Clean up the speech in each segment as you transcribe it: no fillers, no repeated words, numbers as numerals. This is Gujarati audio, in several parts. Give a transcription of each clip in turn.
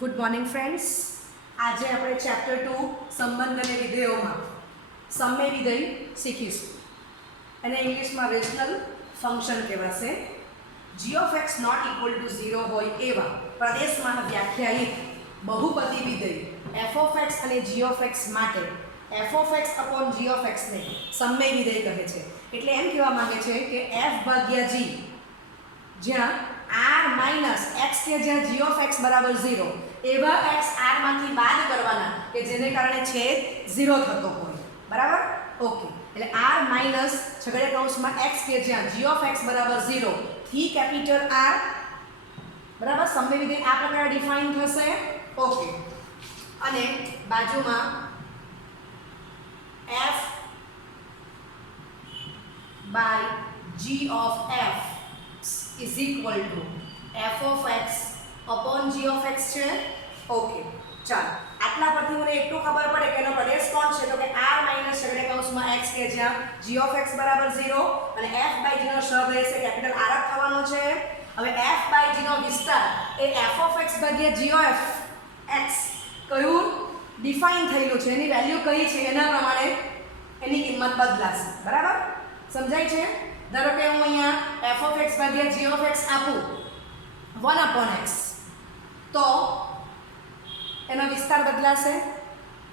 Good morning friends. આજે આપણે ચેપ્ટર 2 સંબંધ અને વિધેયોમાં સમય વિધેય શીખીશું. એને ઇંગ્લિશમાં રેશનલ ફંક્શન કહેવાશે. g of x not equal to 0 હોય એવા પ્રદેશમાં વ્યાખ્યાયિત બહુપદી વિધેય f of x અને g of x માટે f of x upon g of x ને સમય વિધેય કહે છે. એટલે એમ કહેવા માંગે છે કે f ભાગ્યા g જ્યાં r માઇનસ x કે જ્યાં g of x બરાબર 0 એવા x r માંથી બાદ કરવાના કે જેને કારણે છેદ 0 થતો હોય. બરાબર? ઓકે. એટલે r માઇનસ છગડીયા કૌંસમાં x કે જ્યાં g of x બરાબર 0 થી કેપિટલ R બરાબર સમય વિધેય આ પ્રકારે ડિફાઇન થશે. ઓકે. અને બાજુમાં f by g of f is equal to f of x upon g of x છે. ઓકે, ચાલો આટલા પરથી મને એટલું ખબર પડે કે એનો પ્રદેશ કોણ છે, તો કે r માઈનસ છગડીયા કૌંસમાં x કે જ્યાં g of x બરાબર 0 અને f by g નો શબ્દ રહેશે કેપિટલ R જ થવાનો છે. હવે f by g નો વિસ્તાર એ f of x ભાગ્યા g of x કયું ડિફાઇન થયેલું છે, એની વેલ્યુ કઈ છે એના પ્રમાણે એની કિંમત બદલાશે. બરાબર? સમજાય છે? ધારો કે હું અહીંયા f of x ભાગ્યા g of x આપું 1 upon x તો એનો વિસ્તાર બદલાશે.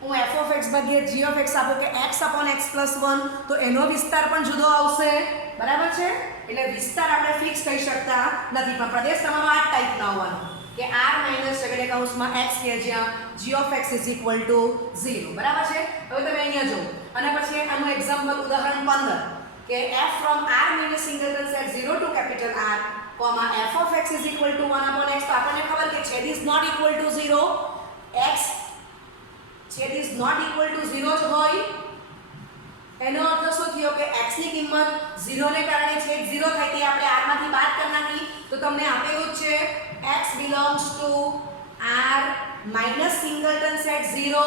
હું f of x ભાગ્યા g of x આપું કે x upon x plus 1 તો એનો વિસ્તાર પણ જુદો આવશે. બરાબર છે? એટલે વિસ્તાર આપણે ફિક્સ કહી શકતા નથી, પણ પ્રદેશ તમારો આ ટાઈપનો આવવાનો કે r માઈનસ છગડીયા કૌંસમાં x કે જ્યાં g of x is equal to 0. બરાબર છે? હવે તમે અહીંયા જો અને પછી આનું એક્ઝામ્પલ ઉદાહરણ 15 કે f from r minus singleton set 0 to capital R, f of x is equal to 1 upon x. તો આપણને ખબર કે છેદ is not equal to 0, x છેદ is not equal to 0 જ હોય. એનો અર્થ શું થયો કે x ની કિંમત 0 ને કારણે છેદ 0 થાય તે આપણે r માંથી બાદ કરી નાખી. તો તમને આપેલું છે x belongs to r minus singleton set 0.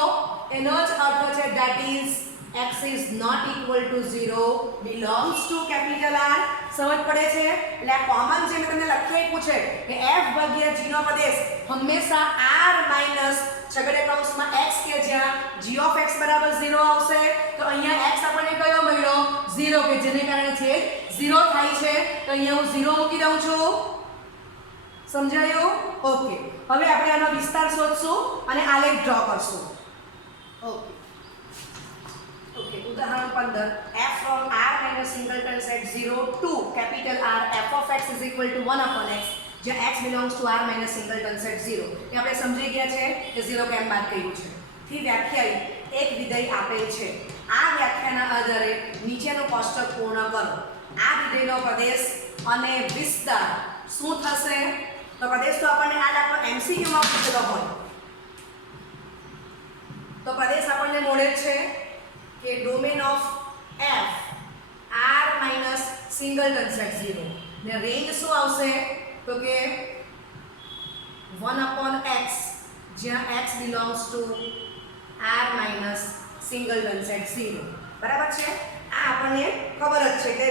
એનો જ અર્થ છે that is x is not equal to 0 belongs to capital R. સમજ પડે છે? એટલે આ કોમન જે મેં તમને લખી આપ્યું છે કે f ભાગ્યા g નો પ્રદેશ હંમેશા r માઈનસ છગડીયા કૌંસમાં x કે જ્યાં g of x બરાબર 0 આવશે. તો અહીંયા x આપણને કયો મળ્યો? 0 કે જેને કારણે છેદ 0 થાય છે. તો અહીંયા હું 0 મૂકી દઉં છું. સમજાયું? ઓકે. હવે આપણે આનો વિસ્તાર શોધશું અને આલેખ ડ્રો કરશું. ઓકે. Okay, ઉદાહરણ 15 f from r minus singleton set 0 to capital R, f of x is equal to 1 upon x, જ્યાં x belongs to r minus singleton set 0. એ આપણે સમજી ગયા છે કે 0 કેમ બાદ કર્યું છે. થી વ્યાખ્યાયિત એક વિધેય આપેલ છે. આ વ્યાખ્યાના આધારે નીચેનું કોષ્ટક પૂર્ણ કરો. આ વિધેયનો પ્રદેશ અને વિસ્તાર શું થશે? તો પ્રદેશ તો આપણને આ દાખલો MCQ માં પૂછેલો હોય તો પ્રદેશ આપણને મળે છે કે domain of f r minus singleton set 0 ને રેન્જ શું આવશે? તો કે 1 upon x જ્યાં x belongs to r minus singleton set 0. બરાબર છે? આ આપણને ખબર જ છે કે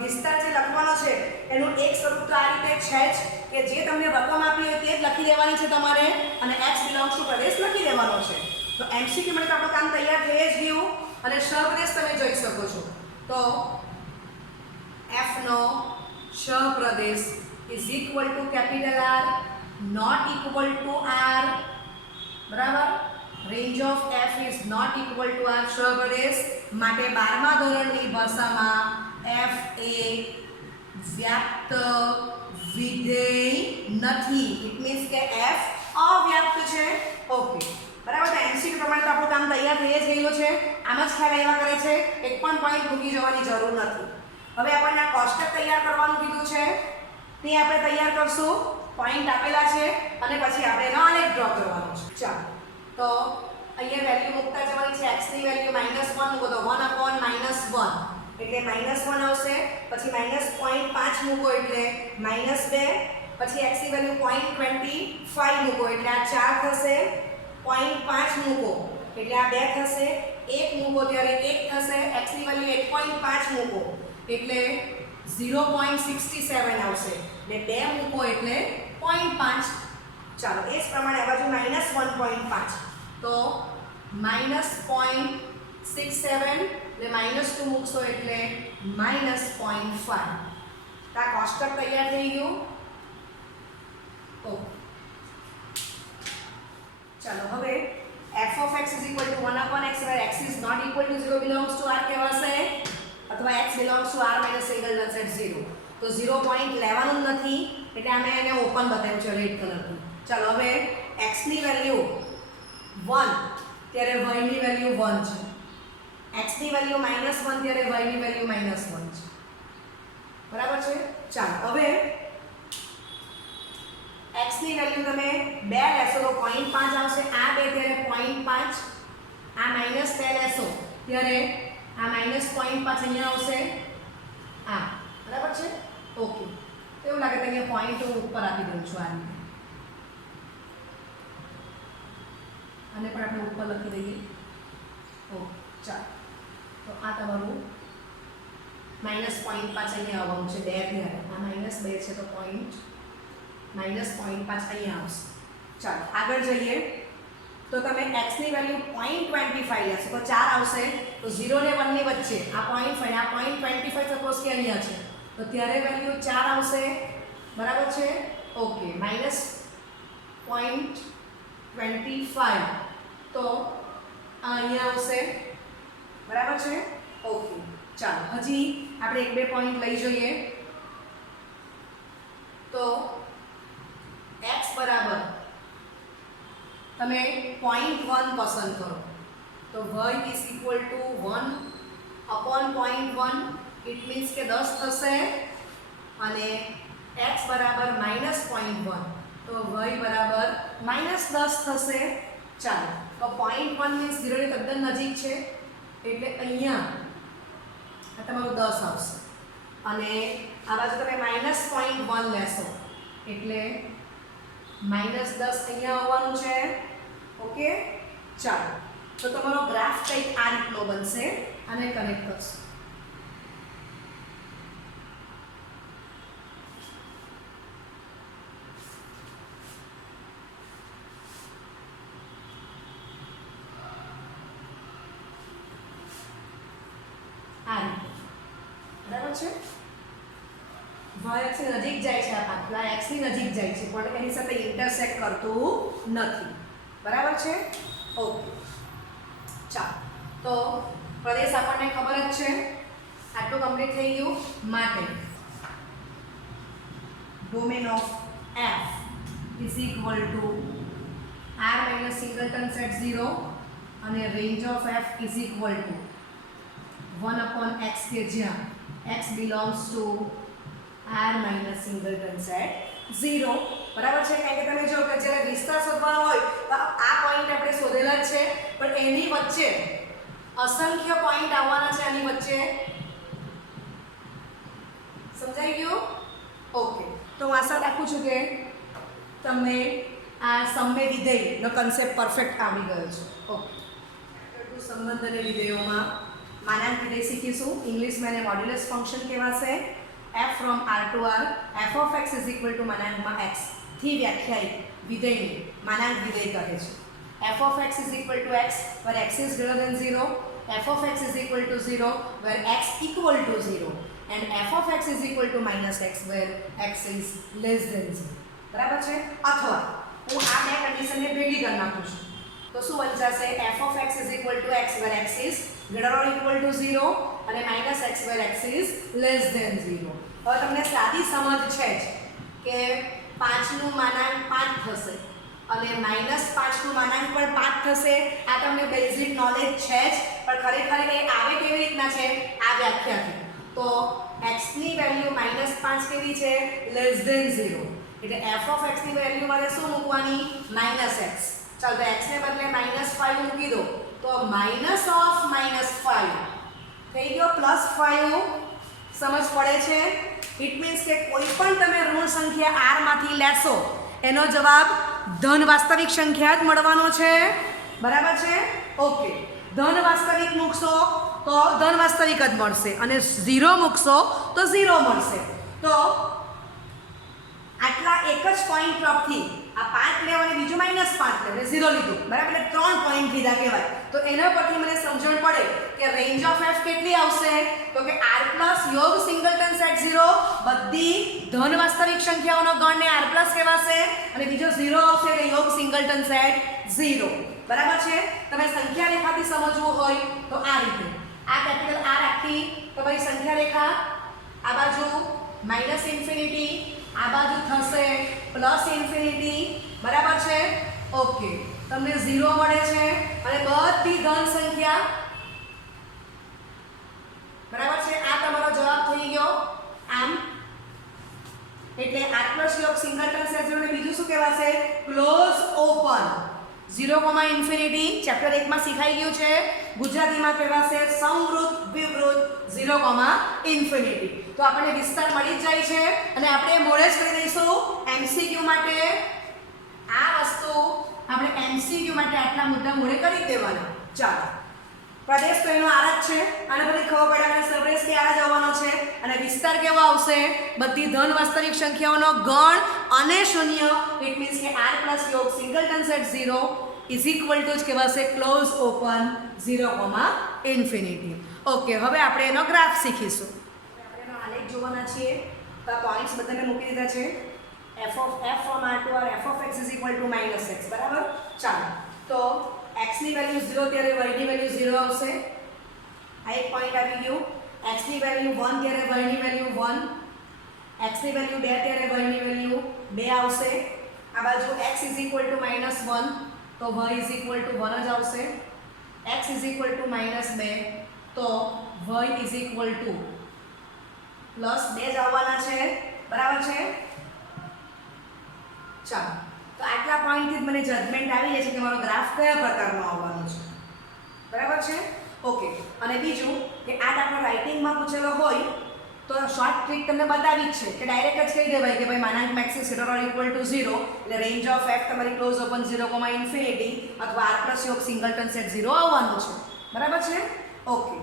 વિસ્તાર જે લખવાનો છે એનું એક સ્વરૂપ તો આ રીતે છે જ કે જે તમને રકમ આપી હોય તે જ લખી દેવાની છે તમારે અને x belongs to પ્રદેશ લખી દેવાનો છે. તો MCQ માટે આપણું કામ તૈયાર થઈ જ ગયું. અને સહપ્રદેશ તમે જોઈ શકો છો. તો f no સહપ્રદેશ is equal to capital R not equal to R. બરાબર? range of f is not equal to R. સહપ્રદેશ માટે 12મા ધોરણની ભાષામાં f એ વ્યાપ્ત વિધેય નથી. ઇટ મીન્સ કે f અવ્યાપ્ત છે. ઓકે. બરાબર? તો MCQ પ્રમાણે તો આપણું કામ તૈયાર થઈ જ ગયેલું છે. આમ જ ખ્યાલ આવ્યા કરે છે, એક પણ પોઈન્ટ ભૂલી જવાની જરૂર નથી. હવે આપણને આ કોષ્ટક તૈયાર કરવાનું કીધું છે તે આપણે તૈયાર કરશું. પોઈન્ટ આપેલા છે અને પછી આપણે એનો આલેખ ડ્રો કરવાનો છે. ચાલો તો અહીંયા વેલ્યુ મૂકતા જવાની છે. x ની વેલ્યુ -1 મૂકો તો 1 upon -1 એટલે -1 આવશે. પછી -0.5 મૂકો એટલે -2. પછી x ની વેલ્યુ 0.25 મૂકો એટલે આ 4 થશે. 0.5 મૂકો એટલે આ 2 થશે. 1 મૂકો ત્યારે 1 થશે. x ની વેલ્યુ 1.5 મૂકો એટલે 0.67 આવશે. ને 2 મૂકો એટલે 0.5 ચાલો એ જ પ્રમાણે આ બાજુ -1.5 તો -0.67 એટલે -2 મૂકશો એટલે -0.5 તો આ કોષ્ટક તૈયાર થઈ ગયું. ઓકે ચાલો હવે f of x is equal to 1/x where x is not equal to 0 belongs to r કહેવાશે અથવા x belongs to r minus singleton set 0 તો 0 પોઈન્ટ લેવાનું જ નથી એટલે અમે એને ઓપન બતાવ્યું છે રેડ કલરથી. ચાલો હવે x ની વેલ્યુ 1 ત્યારે y ની વેલ્યુ 1 છે, x ની વેલ્યુ -1 ત્યારે y ની વેલ્યુ -1 છે. બરાબર છે. ચાલો હવે x ની વેલ્યુ તમે 2 લેશો તો 0.5 આવશે, આ 2 ત્યારે 0.5, આ -2 લેશો ત્યારે આ -0.5 અહીંયા આવશે આ. બરાબર છે. ઓકે એવું લાગે તો અહીંયા પોઈન્ટ હું ઉપર આપી દઉં છું આ રીતે, આને પણ આપણે ઉપર લખી દઈએ. ઓકે ચાલો તો આ તમારું -0.5 અહીંયા આવવાનું છે 2 ત્યારે આ -2 છે તો પોઈન્ટ -0.5 અહીંયા આવશે. ચાલો આગળ જઈએ તો તમે x ની વેલ્યુ 0.25 લેશો તો 4 આવશે તો 0 ને 1 ની વચ્ચે આ 0.5 આ 0.25 સપોઝ કે અહીંયા છે તો ત્યારે વેલ્યુ 4 આવશે. બરાબર છે. ઓકે -0.25 તો અહીંયા આવશે. બરાબર છે. ઓકે ચાલો હજી આપણે 1-2 પોઈન્ટ લઈ જોઈએ તો x બરાબર તમે 0.1 પસંદ કરો તો y is equal to 1/0.1 it means કે 10 થશે અને x બરાબર -0.1 તો y બરાબર -10 થશે. ચાલો તો 0.1 મીન્સ 0 ની તદ્દન નજીક છે એટલે અહીંયા આ તમારું 10 આવશે અને આ બાજુ તમે -0.1 લેશો એટલે -10 અહીંયા આવવાનું છે. ઓકે ચાલો તો તમારો ગ્રાફ કંઈક આ રીતનો બનશે અને કનેક્ટ કરશો. આ રીતે. બરાબર છે. y અક્ષ ની નજીક જાય છે, આ પાછલા x ની નજીક જાય છે પણ એની સાથે ઇન્ટરસેક્ટ કરતું નથી. બરાબર છે. ઓકે ચાલો તો પ્રદેશ આપણને ખબર જ છે. આટલું કમ્પ્લીટ થઈ ગયું. માટે domain of f is equal to r minus singleton set 0 અને range of f is equal to 1/x કે જ્યાં x belongs to r minus singleton set 0. બરાબર છે. કારણ કે તમે જો કે જ્યારે વિસ્તાર શોધવાનો હોય તો આ પોઈન્ટ આપણે શોધેલા જ છે પણ એની વચ્ચે અસંખ્ય પોઈન્ટ આવવાના છે. એની વચ્ચે સમજાઈ ગયું. ઓકે તો હું આશા રાખું છું કે તમને આ સમય વિધેયનો કન્સેપ્ટ પરફેક્ટ આવડી ગયો છે. ઓકે સંબંધ અને વિધેયોમાં માનાંક વિધેય શીખીશું. ઇંગ્લિશમાં એને મોડ્યુલસ ફંક્શન કહેવાશે. f from r to r f of x is equal to માનાંકમાં x થી વ્યાખ્યાયિત વિધેયને માનાંક વિધેય કહે છે. f of x is equal to x where x is greater than 0, f of x is equal to 0 where x equal to 0 and f of x is equal to -x where x is less than 0. બરાબર છે. અથવા હું આ બે કન્ડિશનને ભેગી કરી નાખું છું તો શું બની જશે f of x is equal to x where x is greater or equal to 0 અને -x where x is less than 0. હવે તમને સાદી સમજ છે જ કે 5 નું માનાંક 5 થશે અને -5 નું માનાંક પણ 5 થશે. આ તમને બેઝિક નોલેજ છે જ પણ ખરેખર એ આવે કેવી રીતના છે આ વ્યાખ્યાથી. તો x ની વેલ્યુ -5 કેવી છે લેસ ધેન 0 એટલે f of x ની વેલ્યુ મારે શું મૂકવાની -x. ચાલો તો x ને બદલે -5 મૂકી દો તો માઇનસ ઓફ -5 થઈ ગયો +5. સમજ પડે છે. ઇટ મીન્સ કે કોઈ પણ તમે ઋણ સંખ્યા r માંથી લેશો એનો જવાબ ધન વાસ્તવિક સંખ્યા જ મળવાનો છે. બરાબર છે. ઓકે ધન વાસ્તવિક મૂકશો તો ધન વાસ્તવિક જ મળશે અને 0 મૂકશો તો 0 મળશે. તો આટલા એક જ પોઈન્ટ પરથી આ 5 લેવ અને બીજું -5 લેવ એટલે 0 લીધું બરાબર એટલે 3 પોઈન્ટ લીધા કહેવાય તો એના પરથી મને સમજણ પડે કે રેન્જ ઓફ f કેટલી આવશે તો કે r પ્લસ યોગ સિંગલટન સેટ 0 બધી ધન વાસ્તવિક સંખ્યાઓનો ગણને r પ્લસ કહેવાશે અને બીજો 0 આવશે એટલે યોગ સિંગલટન સેટ 0 બરાબર છે તમે સંખ્યા રેખાથી સમજવું હોય તો આ રીતે આ કેપિટલ R રાખી તો ભાઈ સંખ્યા રેખા આ બાજુ માઈનસ ઇન્ફિનિટી આ બાજુ થશે પ્લસ ઇન્ફિનિટી બરાબર છે ઓકે તમને 0 મળે છે અને બધી ધન સંખ્યા બરાબર છે આ તમારો જવાબ થઈ ગયો આમ એટલે r પ્લસ યોગ સિંગલટન સેટ 0 ને બીજું શું કહેવાશે ક્લોઝ ઓપન 0, ઇન્ફિનિટી ચેપ્ટર 1 માં શીખાઈ ગયું છે ગુજરાતીમાં કહેવાશે સંવૃત વિવૃત 0, ઇન્ફિનિટી તો આપણને વિસ્તાર મળી જ જાય છે અને આપણે મોડે જ કરી દઈશું એમસીક્યુ માટે આ વસ્તુ આપણે એમસીક્યુ માટે આટલા મુદ્દા મોડે કરી દેવાના ચાલો પ્રદેશ તો એનો આર જ છે અને બધી ખબર પડે અને સરેશ કે આ જ આવવાનો છે અને વિસ્તાર કેવો આવશે બધી ધન વાસ્તવિક સંખ્યાઓનો ગણ અને શૂન્ય ઇટ મીન્સ કે r પ્લસ યોગ singleton set 0 is equal to જ કહેવાશે ક્લોઝ ઓપન 0, ઇન્ફિનિટી ઓકે હવે આપણે એનો ગ્રાફ શીખીશું આપણે એનો આલેખ જોવાના છીએ તો આ પોઈન્ટ્સ બધાને મૂકી દીધા છે f of f from r to r f of x is equal to -x બરાબર ચાલો તો x ની વેલ્યુ 0 ત્યારે y ની વેલ્યુ 0 આવશે આ એક પોઈન્ટ આવી ગયું x ની વેલ્યુ 1 ત્યારે y ની વેલ્યુ 1 x ની વેલ્યુ 2 ત્યારે y ની વેલ્યુ 2 આવશે આ બાજુ x is equal to -1 તો y is equal to 1 જ આવશે x is equal to -2 તો y is equal to +2 જ આવવાના છે બરાબર છે ચાલો તો આટલા પોઈન્ટથી મને જજમેન્ટ આવી જાય છે કે મારો ગ્રાફ કયા પ્રકારનો આવવાનો છે બરાબર છે ઓકે અને બીજું કે આ દાખલો રાઇટિંગમાં પૂછેલો હોય તો શોર્ટ ટ્રીક તમને બતાવી જ છે કે ડાયરેક્ટ જ કહી દેવાય કે ભાઈ માનાંક મેક્સ is greater or equal to 0 એટલે રેન્જ ઓફ f તમારી ક્લોઝ ઓપન 0, ઇન્ફિનિટી અથવા r પ્લસ યોગ સિંગલટન સેટ 0 આવવાનું છે બરાબર છે ઓકે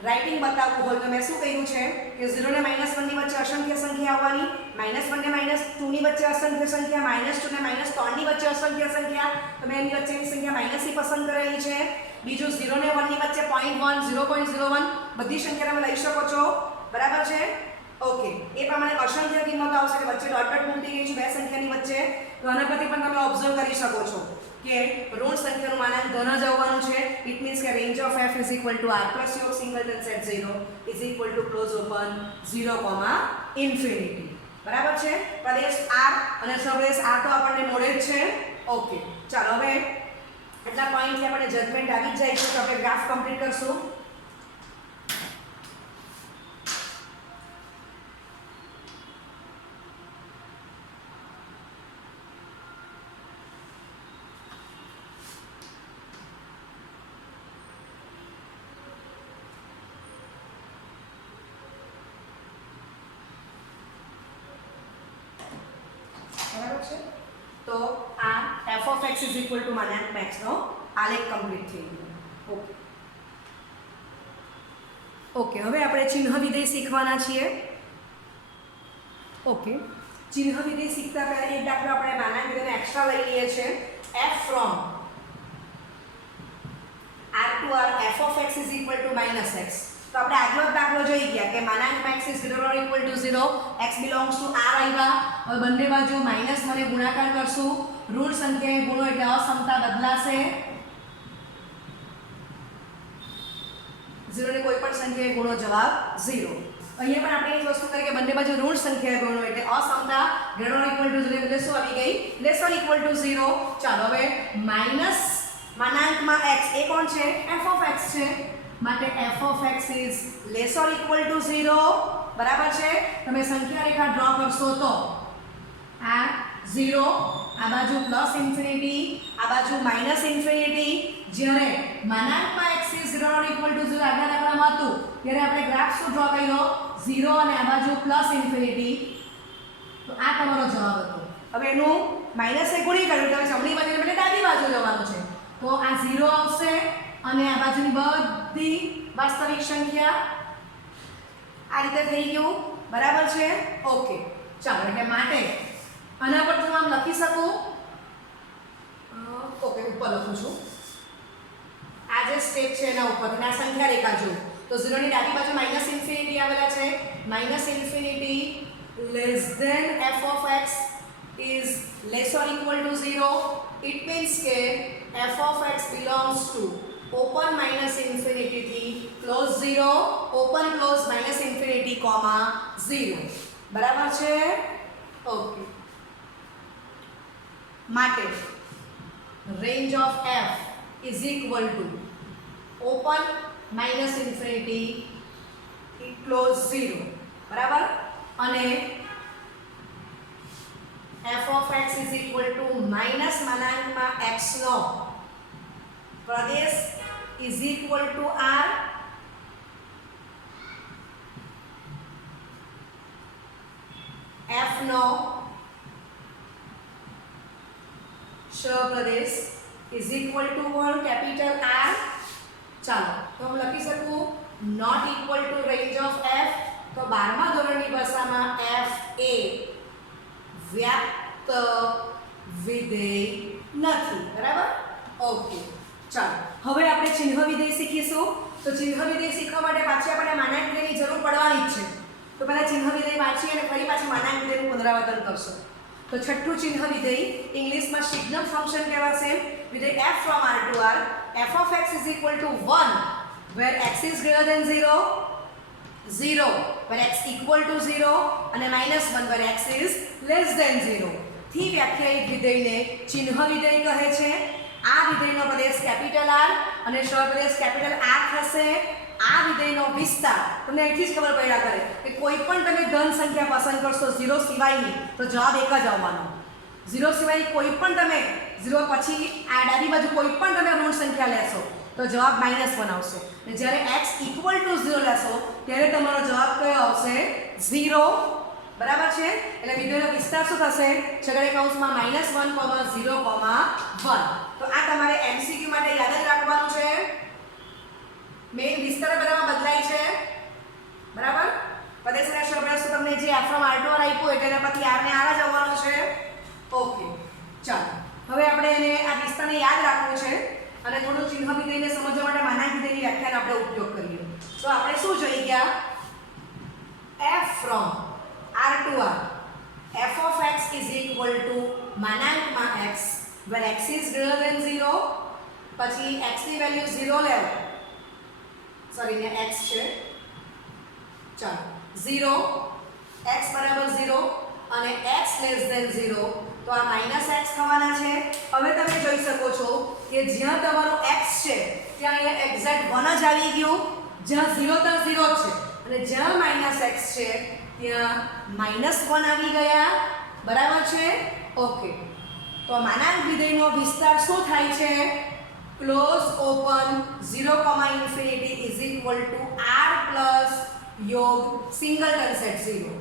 રાઇટિંગ બતાવવું હોય તો મેં શું કહ્યું છે કે 0 ને -1 ની વચ્ચે અસંખ્ય સંખ્યા આવવાની -1 ને -2 ની વચ્ચે અસંખ્ય સંખ્યા -2 ને -3 ની વચ્ચે અસંખ્ય સંખ્યા તમે એની વચ્ચેની સંખ્યા માઈનસ ની પસંદ કરેલી છે બીજું 0 ને 1 ની વચ્ચે 0.1 0.01 બધી સંખ્યા તમે લઈ શકો છો બરાબર છે ઓકે એ પ્રમાણે અસંખ્ય કિંમત આવશે કે વચ્ચે ડોટ ડોટ મૂકી ગઈ છે બે સંખ્યાની વચ્ચે તો આના પરથી પણ તમે ઓબ્ઝર્વ કરી શકો છો કે ઋણ સંખ્યાનું માનાંક ધન જ આવવાનું છે ઇટ મીન્સ કે range of f is equal to r plus યોગ singleton set 0 is equal to close open 0, infinity બરાબર છે પ્રદેશ r અને સપ્રદેશ r તો આપણને મોડે જ છે ઓકે ચાલો હવે એટલા પોઈન્ટથી આપણને જજમેન્ટ આવી જ જાય છે તો આપણે ગ્રાફ કમ્પ્લીટ કરશું બરાબર છે તો આ f of x is equal to માનાંક મેક્સ નો આલેખ કમ્પ્લીટ થઈ ગયો ઓકે ઓકે હવે આપણે ચિહ્ન વિધેય શીખવાના છીએ ઓકે ચિહ્ન વિધેય શીખતા પહેલા એક દાખલો આપણે માનાંક વિધેયનો એક્સ્ટ્રા લઈ લઈએ છીએ f from r to r f of x is equal to -x તો આપણે આગલો દાખલો જોઈ ગયા કે માનાંક મેક્સ is greater or equal to 0 x belongs to r આવ્યા હવે બંને બાજુ માઈનસ મને ગુણાકાર કરશું ઋણ સંખ્યાએ ગુણો એટલે અસમતા બદલાશે 0 ને કોઈ પણ સંખ્યાએ ગુણો જવાબ 0 અહીંયા પણ આપણે એ જ વસ્તુ કરી કે બંને બાજુ ઋણ સંખ્યાએ ગુણો એટલે અસમતા ગ્રેટર ઓર ઇક્વલ ટુ 0 એટલે શું આવી ગઈ લેસ ઓર ઇક્વલ ટુ 0 ચાલો હવે માઈનસ માનાંકમાં x એ કોણ છે f of x છે માટે f of x is less or equal to 0 બરાબર છે તમે સંખ્યા રેખા ડ્રો કરશો તો આ 0 આ બાજુ પ્લસ ઇન્ફિનિટી આ બાજુ માઈનસ ઇન્ફિનિટી જ્યારે માનાંકમાં x is greater or equal to 0 આગલા દાખલામાં હતું ત્યારે આપણે ગ્રાફ શું ડ્રો કર્યો 0 અને આ બાજુ પ્લસ ઇન્ફિનિટી તો આ તમારો જવાબ હતો હવે એનું માઈનસ એ ગુણી કર્યું તો જમણી બાજુને બદલે ડાબી બાજુ જવાનું છે તો આ 0 આવશે અને આ બાજુની બધી વાસ્તવિક સંખ્યા આ રીતે થઈ ગયું બરાબર છે ઓકે ચાલો એટલે માટે આના પર હું આમ લખી શકું ઓકે ઉપર લખું છું આ જે સ્ટેપ છે એના ઉપર આ સંખ્યા રેખા જો તો 0 ની ડાબી બાજુ માઈનસ ઇન્ફિનિટી આવેલા છે minus infinity less than f of x is less or equal to 0 it means કે f of x belongs to open minus infinity થી close 0 open close minus infinity comma 0 બરાબર છે ઓકે માટે range of f is equal to open minus infinity close 0 બરાબર અને f of x is equal to minus માનાંકમાં x no Pradesh is equal to r f no Pradesh is equal to what capital R ચાલો તો હું લખી શકું not equal to range of f તો 12મા ધોરણની ભાષામાં f એ વ્યાપ્ત વિધેય નથી બરાબર ઓકે ચાલો હવે આપણે ચિહ્ન વિધેય શીખીશું તો ચિહ્ન વિધેય શીખવા માટે પાછી આપણે માનાંક વિધેયની જરૂર પડવાની જ છે તો પહેલા ચિહ્ન વિધેય વાંચી અને ફરી પાછું માનાંક વિધેયનું પુનરાવર્તન કરશું તો છઠ્ઠું ચિહ્ન વિધેય ઇંગ્લિશમાં સિગ્નમ ફંક્શન કહેવાશે વિધેય f from r to r f of x is equal to 1 where x is greater than 0 0 where x equal to 0 અને -1 where x is less than 0 થી વ્યાખ્યાયિત વિધેયને ચિહ્ન વિધેય કહે છે આ વિધેયનો પ્રદેશ કેપિટલ R અને પ્રદેશ કેપિટલ R થશે આ વિધેયનો વિસ્તાર તમને અહીંથી જ ખબર પડ્યા કરે કે કોઈ પણ તમે ધન સંખ્યા પસંદ કરશો 0 સિવાયની તો જવાબ એક જ આવવાનો 0 સિવાય કોઈ પણ તમે 0 પછી આ ડાબી બાજુ કોઈ પણ તમે ઋણ સંખ્યા લેશો તો જવાબ -1 આવશે અને જ્યારે x equal to 0 લેશો ત્યારે તમારો જવાબ કયો આવશે 0 બરાબર છે એટલે વિધેયનો વિસ્તાર શું થશે છગડીયા કૌંસમાં -1, 0, 1 તો આ તમારે MCQ માટે યાદ જ રાખવાનું છે મેઇન વિસ્તાર બરાબર બદલાય છે બરાબર પ્રદેશના શબ્દ તમને જે f from r to r આપ્યું એટલે એના પછી r ને r જ આવવાનું છે ઓકે ચાલો હવે આપણે એને આ વિસ્તારને યાદ રાખવું છે અને થોડું ચિહ્ન વિધેયને સમજવા માટે માનાંક વિધેયની વ્યાખ્યાનો આપણે ઉપયોગ કરીએ તો આપણે શું જોઈ ગયા f from r to r f of x is equal to માનાંકમાં x where x is greater than 0 પછી x ની વેલ્યુ 0 લેવો સોરી ને x છે ચાલો 0 x બરાબર 0 અને x less than 0 તો આ -x થવાના છે હવે તમે જોઈ શકો છો કે જ્યાં તમારો x છે ત્યાં અહીંયા એક્ઝેક્ટ 1 જ આવી ગયું જ્યાં 0 ત્યાં 0 છે અને જ્યાં -x છે ત્યાં -1 આવી ગયા બરાબર છે ઓકે તો માનાંક વિધેયનો વિસ્તાર શું થાય છે close open 0, infinity is equal to r plus યોગ સિંગલટન સેટ 0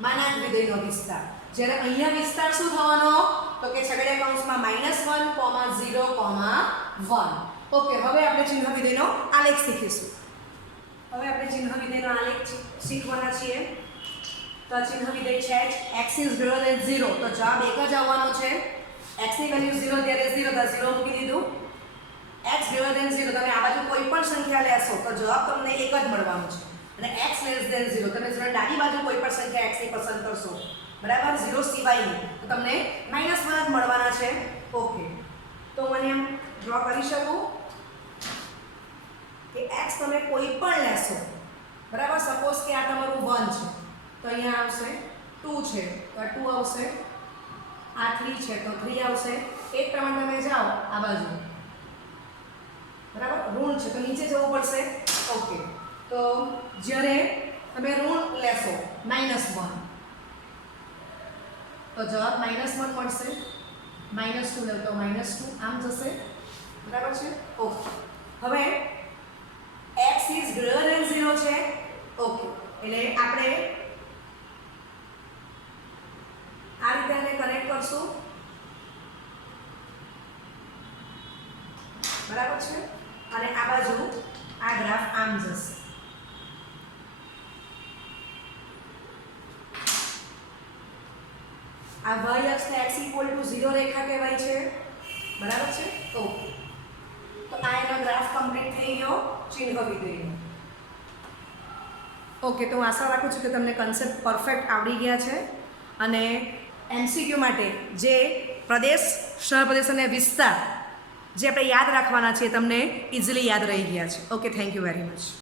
માનાંક વિધેયનો વિસ્તાર જ્યારે અહીંયા વિસ્તાર શું થવાનો તો કે છગડીયા કૌંસમાં -1, 0, 1 ઓકે હવે આપણે ચિહ્ન વિધેયનો આલેખ શીખીશું હવે આપણે ચિહ્ન વિધેયનો આલેખ શીખવાના છીએ તો ચિહ્ન વિધેય છે x is greater than 0 તો જવાબ એક જ આવવાનો છે x ની વેલ્યુ 0 ત્યારે 0 તો 0 મૂકી દીધું x greater than 0 તમે આ બાજુ કોઈ પણ સંખ્યા લેશો તો જવાબ તમને એક જ મળવાનો છે અને x less than 0 તમે 0 ડાબી બાજુ કોઈ પણ સંખ્યા x ની પસંદ કરશો બરાબર 0 સિવાયની તો તમને -1 જ મળવાના છે ઓકે તો મને એમ ડ્રો કરી શકું કે x તમે કોઈ પણ લેશો બરાબર સપોઝ કે આ તમારું 1 છે તો અહીંયા આવશે 2 છે તો 2 આવશે આ 3 છે તો 3 આવશે એક પ્રમાણે તમે જાઓ આ બાજુ બરાબર ઋણ છે તો નીચે જવું પડશે ઓકે તો જ્યારે તમે ઋણ લેશો -1 તો જવાબ -1 મળશે -2 લે તો -2 આમ જશે બરાબર છે ઓકે હવે x is greater than 0 છે ઓકે એટલે આપણે આ રીતે આને કનેક્ટ કરશું બરાબર છે અને આ બાજુ આ ગ્રાફ આમ જશે આ y અક્ષને x ઇક્વલ ટુ 0 રેખા કહેવાય છે, બરાબર છે? ઓકે, તો આ એનો ગ્રાફ કમ્પ્લીટ થઈ ગયો ચિહ્ન વિધેયનો. ઓકે, તો હું આશા રાખું છું કે તમને કન્સેપ્ટ પરફેક્ટ આવડી ગયા છે અને એમસીક્યુ માટે જે પ્રદેશ, શહેર પ્રદેશ અને વિસ્તાર જે આપણે યાદ રાખવાના છે તમને ઇઝીલી યાદ રહી ગયા છે. Okay, thank you very much.